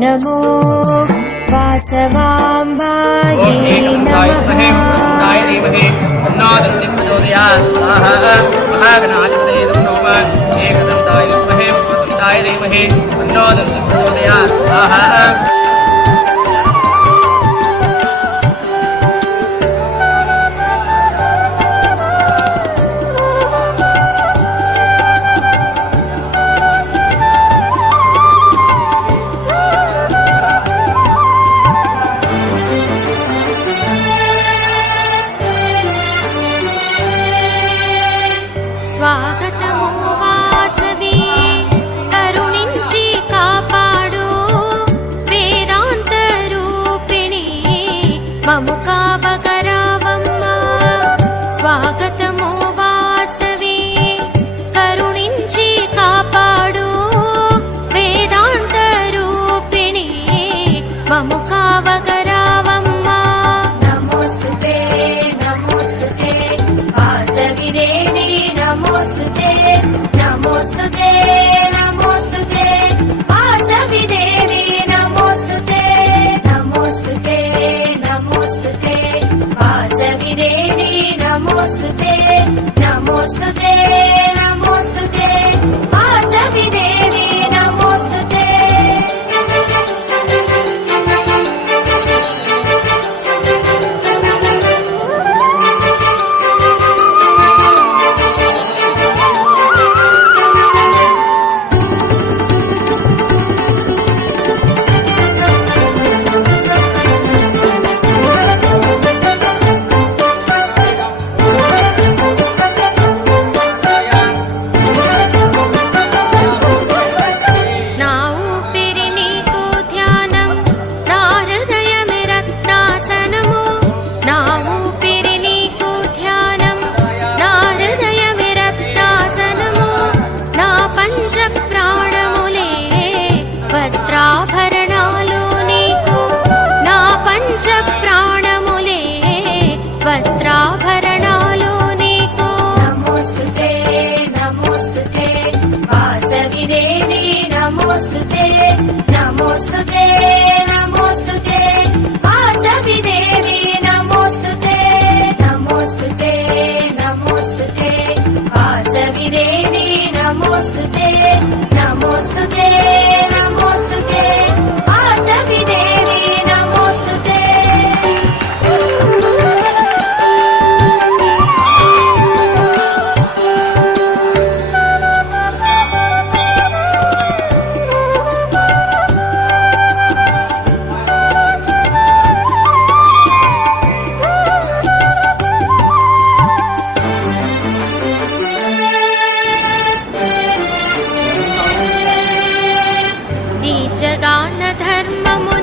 नमो वासवाम्बायै नमः। స్వాగతము వాసవి కరుణించి కాపాడు వేదాంత రూపిణి మము కావగరావమ్మ. స్వాగతము వాసవి కరుణించి కాపాడు వేదాంత రూపిణి మము కావగరావమ్మ. నమోస్తుతే నమోస్తుతే వాసవి దేవి నమోస్తుతే నమోస్తుతే నమోస్తుతే వాసవి దేవి నమోస్తుతే నమోస్తుతే నమోస్తుతే వాసవి దేవి నమోస్తుతే నమోస్తుతే నమోస్తుతే వాసవి దేవి నమోస్తుతే. నా ఊపిరి నీకు ధ్యానం నా హృదయమే రత్నాసనము. నా ఊపిరి నీకు ధ్యానం నా హృదయమే రత్నాసనము. నా పంచ ప్రాణములే వస్త్రాభరణాలు నీకు. నా పంచ ప్రాణములే వస్త్రాభరణాలు నీకు. నమోస్తుతే నమోస్తుతే వాసవి దేవి నమోస్తుతే నమోస్తుతే నమోస్తుతే వాసవి దేవి నమోస్తుతే నమోస్తుతే నమోస్తుతే వాసవి దేవి నమోస్తుతే నమోస్తుతే నమోస్తుతే వాసవి దేవి నమోస్తుతే. ఈ జగాన ధర్మము